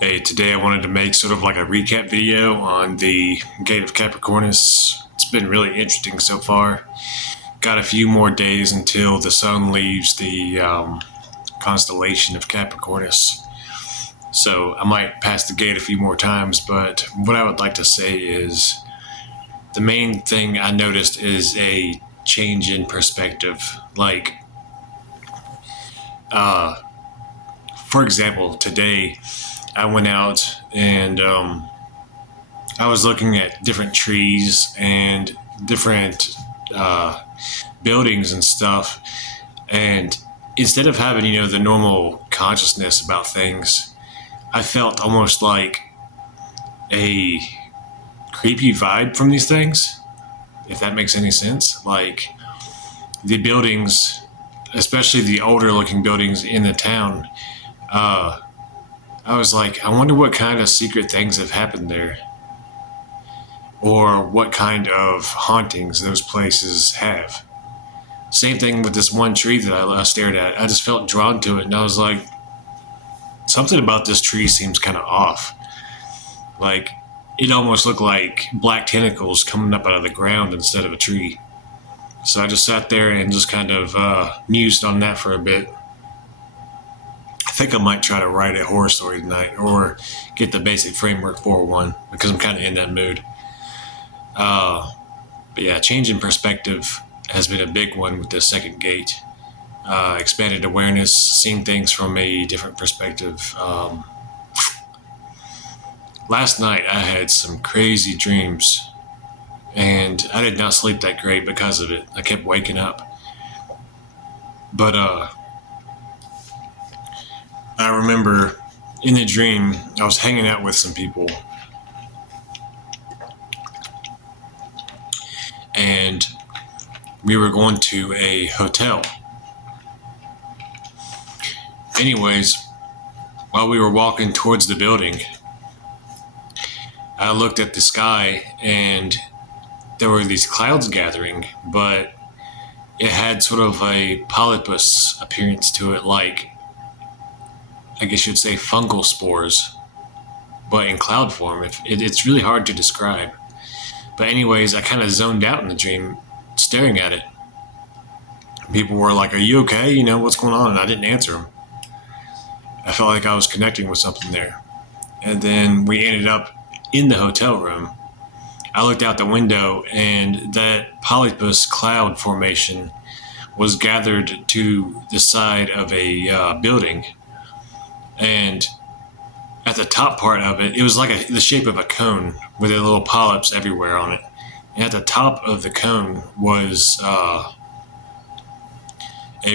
Hey, today I wanted to make sort of like a recap video on the gate of Capricornus. It's been really interesting so far. Got a few more days until the sun leaves the constellation of Capricornus. So I might pass the gate a few more times, but what I would like to say is the main thing I noticed is a change in perspective. Like, for example, today I went out and I was looking at different trees and different buildings and stuff. And instead of having, the normal consciousness about things, I felt almost like a creepy vibe from these things, if that makes any sense. Like the buildings, especially the older looking buildings in the town, I was like, I wonder what kind of secret things have happened there, or what kind of hauntings those places have. Same thing with this one tree that I stared at. I just felt drawn to it, and I was like, something about this tree seems kind of off. Like, it almost looked like black tentacles coming up out of the ground instead of a tree. So I just sat there and just kind of mused on that for a bit. I think I might try to write a horror story tonight, or get the basic framework for one, because I'm kind of in that mood. But yeah, change in perspective has been a big one with the second gate. Expanded awareness, seeing things from a different perspective. Last night I had some crazy dreams, and I did not sleep that great because of it. I kept waking up. But I remember in the dream I was hanging out with some people, and we were going to a hotel. Anyways, while we were walking towards the building, I looked at the sky and there were these clouds gathering, but it had sort of a polypus appearance to it, like, I guess you'd say fungal spores, but in cloud form. It's really hard to describe. But anyways, I kind of zoned out in the dream, staring at it. People were like, "Are you okay? What's going on?" And I didn't answer them. I felt like I was connecting with something there. And then we ended up in the hotel room. I looked out the window, and that polypus cloud formation was gathered to the side of a building. And at the top part of it, it was like the shape of a cone with the little polyps everywhere on it. And at the top of the cone was a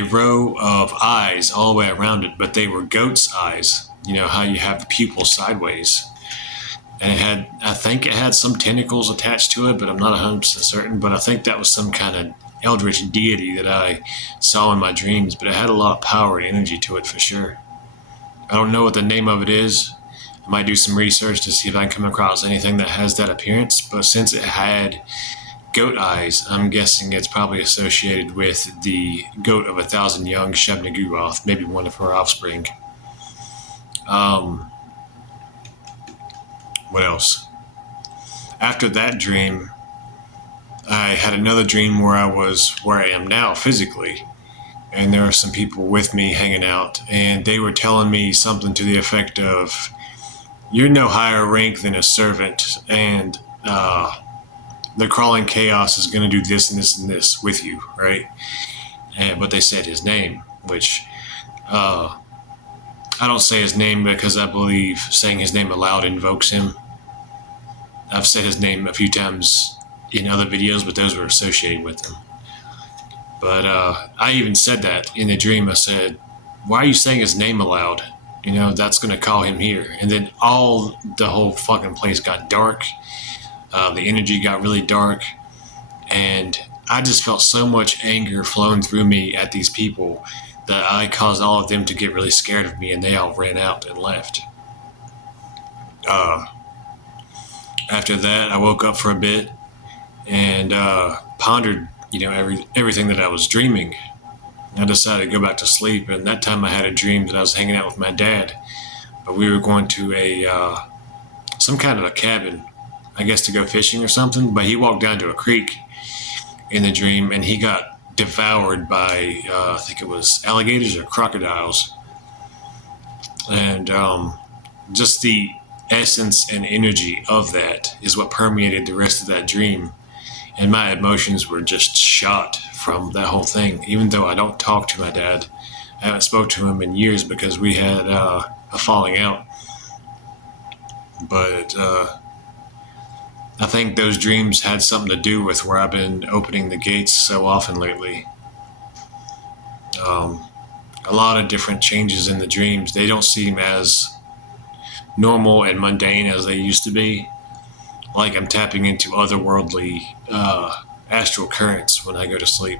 row of eyes all the way around it, but they were goat's eyes. You know how you have the pupil sideways. And I think it had some tentacles attached to it, but I'm not 100% certain. But I think that was some kind of eldritch deity that I saw in my dreams. But it had a lot of power and energy to it for sure. I don't know what the name of it is. I might do some research to see if I can come across anything that has that appearance. But since it had goat eyes, I'm guessing it's probably associated with the goat of 1,000 young Shub-Niggurath, maybe one of her offspring. What else? After that dream, I had another dream where I was where I am now physically, and there were some people with me hanging out, and they were telling me something to the effect of, "You're no higher rank than a servant, and the crawling chaos is going to do this and this and this with you," right? But they said his name, which I don't say his name because I believe saying his name aloud invokes him. I've said his name a few times in other videos, but those were associated with him. But I even said that in the dream. I said, "Why are you saying his name aloud? That's going to call him here." And then the whole fucking place got dark. The energy got really dark. And I just felt so much anger flowing through me at these people that I caused all of them to get really scared of me, and they all ran out and left. After that, I woke up for a bit and pondered, everything that I was dreaming. I decided to go back to sleep, and that time I had a dream that I was hanging out with my dad but we were going to some kind of a cabin, I guess to go fishing or something. But he walked down to a creek in the dream, and he got devoured by I think it was alligators or crocodiles, and just the essence and energy of that is what permeated the rest of that dream. And my emotions were just shot from that whole thing. Even though I don't talk to my dad, I haven't spoke to him in years because we had a falling out. But I think those dreams had something to do with where I've been opening the gates so often lately. A lot of different changes in the dreams. They don't seem as normal and mundane as they used to be. Like I'm tapping into otherworldly astral currents when I go to sleep.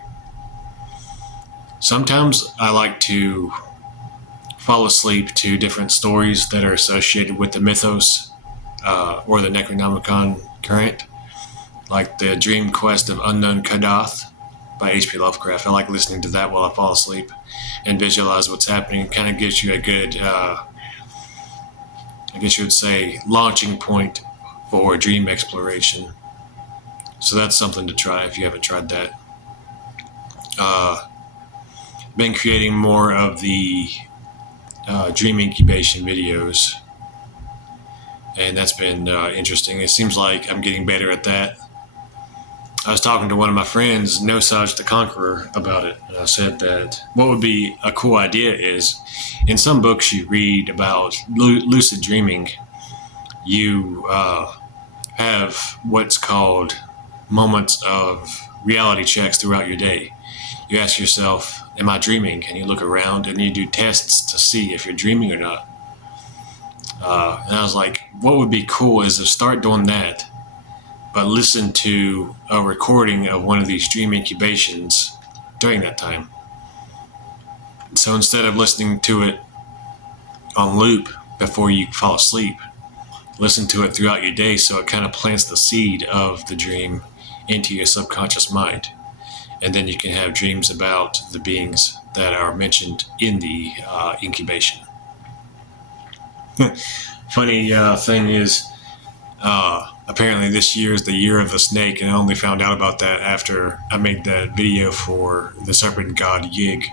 Sometimes I like to fall asleep to different stories that are associated with the mythos or the Necronomicon current, like the Dream Quest of Unknown Kadath by H.P. Lovecraft. I like listening to that while I fall asleep and visualize what's happening. It kind of gives you a good, I guess you would say, launching point for dream exploration. So that's something to try if you haven't tried that. Been creating more of the dream incubation videos, and that's been interesting. It seems like I'm getting better at that. I was talking to one of my friends, Nosage the Conqueror, about it. And I said that what would be a cool idea is, in some books you read about lucid dreaming, you have what's called moments of reality checks throughout your day. You ask yourself, am I dreaming? And you look around and you do tests to see if you're dreaming or not. And I was like, what would be cool is to start doing that, but listen to a recording of one of these dream incubations during that time. So instead of listening to it on loop before you fall asleep, listen to it throughout your day so it kind of plants the seed of the dream into your subconscious mind. And then you can have dreams about the beings that are mentioned in the incubation. Funny thing is, apparently this year is the year of the snake, and I only found out about that after I made that video for the serpent god Yig.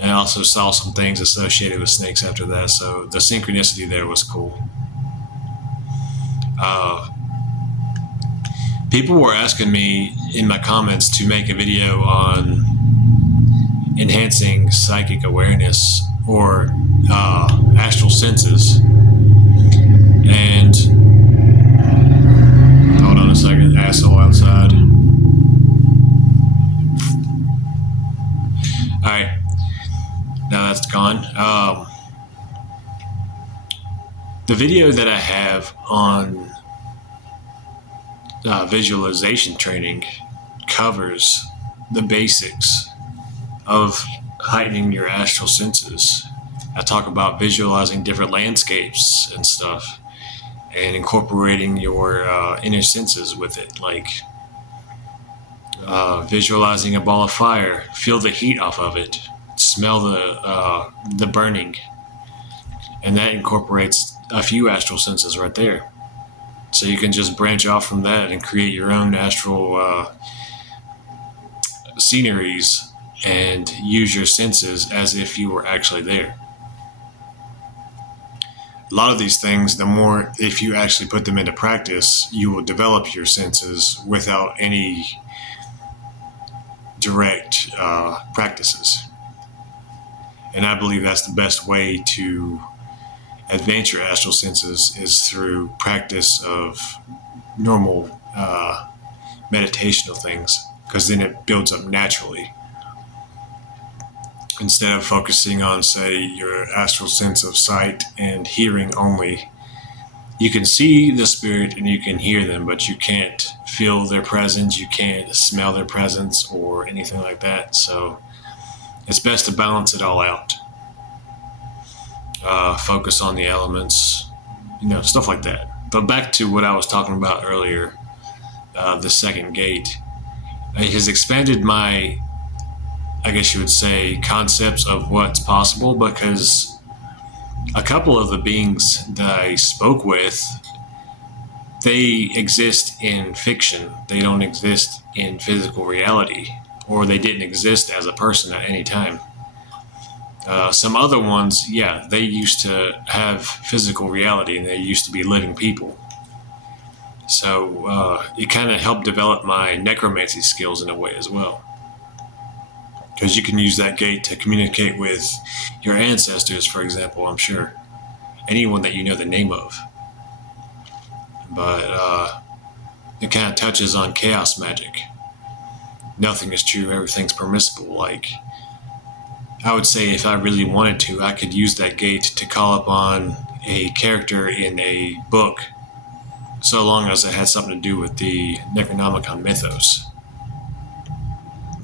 And I also saw some things associated with snakes after that, so the synchronicity there was cool. People were asking me in my comments to make a video on enhancing psychic awareness or astral senses. And hold on a second, asshole outside. Alright, now that's gone. The video that I have on visualization training covers the basics of heightening your astral senses. I talk about visualizing different landscapes and stuff and incorporating your inner senses with it, like visualizing a ball of fire, feel the heat off of it, smell the burning, and that incorporates a few astral senses right there. So you can just branch off from that and create your own astral sceneries and use your senses as if you were actually there. A lot of these things, the more, if you actually put them into practice, you will develop your senses without any direct practices. And I believe that's the best way to advance your astral senses is through practice of normal meditational things, because then it builds up naturally. Instead of focusing on, say, your astral sense of sight and hearing only, you can see the spirit and you can hear them, but you can't feel their presence, you can't smell their presence or anything like that. So it's best to balance it all out. Focus on the elements, stuff like that. But back to what I was talking about earlier, the second gate. It has expanded my, I guess you would say, concepts of what's possible, because a couple of the beings that I spoke with, they exist in fiction. They don't exist in physical reality, or they didn't exist as a person at any time. Some other ones, yeah, they used to have physical reality and they used to be living people. So it kind of helped develop my necromancy skills in a way as well. Because you can use that gate to communicate with your ancestors, for example, I'm sure. Anyone that you know the name of. But it kind of touches on chaos magic. Nothing is true, everything's permissible. Like, I would say if I really wanted to, I could use that gate to call upon a character in a book, so long as it had something to do with the Necronomicon mythos,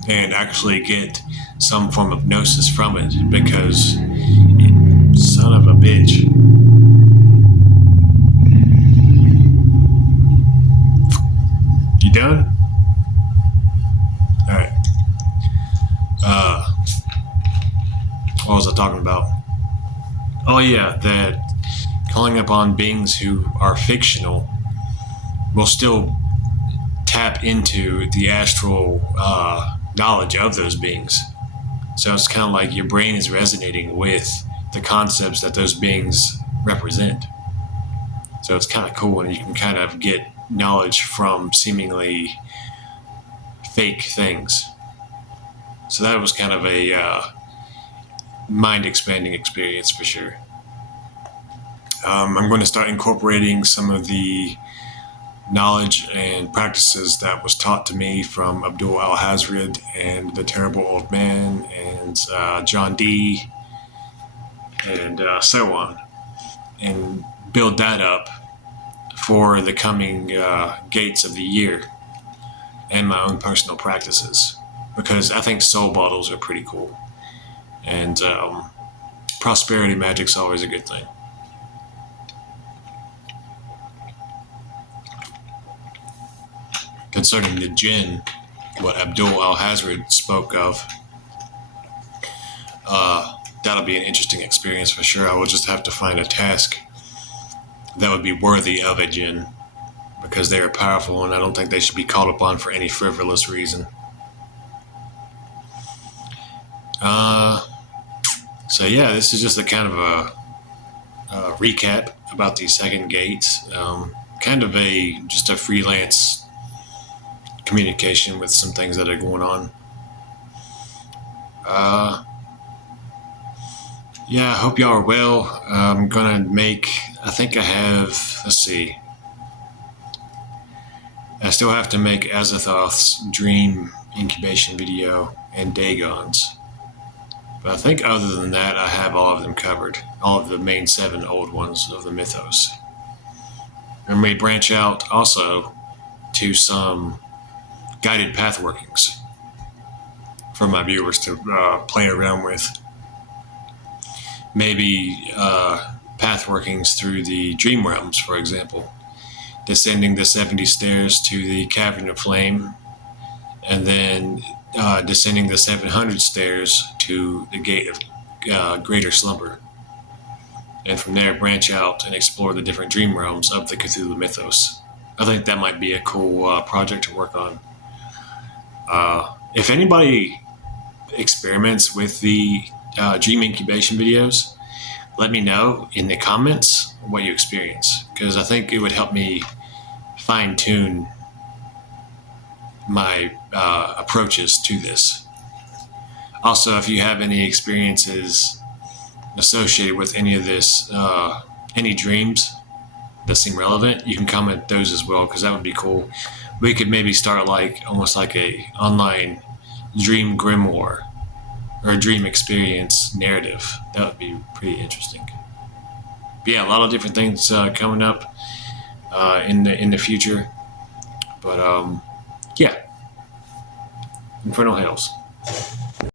and actually get some form of gnosis from it, because son of a bitch. You done? Alright. What was I talking about? Oh yeah, that calling upon beings who are fictional will still tap into the astral knowledge of those beings. So it's kind of like your brain is resonating with the concepts that those beings represent. So it's kind of cool when you can kind of get knowledge from seemingly fake things. So that was kind of a mind expanding experience for sure. I'm going to start incorporating some of the knowledge and practices that was taught to me from Abdul Al-Hazred and the Terrible Old Man and John Dee and so on, and build that up for the coming gates of the year and my own personal practices, because I think soul bottles are pretty cool, and prosperity magic's always a good thing. Concerning the jinn, what Abdul Al-Hazred spoke of, that'll be an interesting experience for sure. I will just have to find a task that would be worthy of a jinn, because they are powerful and I don't think they should be called upon for any frivolous reason. So yeah, this is just a kind of a recap about the second gate. Kind of just a freelance communication with some things that are going on. Yeah, I hope y'all are well. I'm gonna make, I think I have, let's see, I still have to make Azathoth's dream incubation video and Dagon's. But I think other than that, I have all of them covered. All of the main 7 old ones of the mythos. And may branch out also to some guided path workings for my viewers to play around with. Maybe path workings through the dream realms, for example. Descending the 70 stairs to the Cavern of Flame, and then descending the 700 stairs to the Gate of Greater Slumber. And from there, branch out and explore the different dream realms of the Cthulhu mythos. I think that might be a cool project to work on. If anybody experiments with the dream incubation videos, let me know in the comments what you experience, because I think it would help me fine-tune my approaches to this. Also, if you have any experiences associated with any of this, any dreams that seem relevant, you can comment those as well, because that would be cool. We could maybe start like almost like a online dream grimoire or a dream experience narrative. That would be pretty interesting. But yeah, a lot of different things coming up in the future. But yeah, Infernal Hails.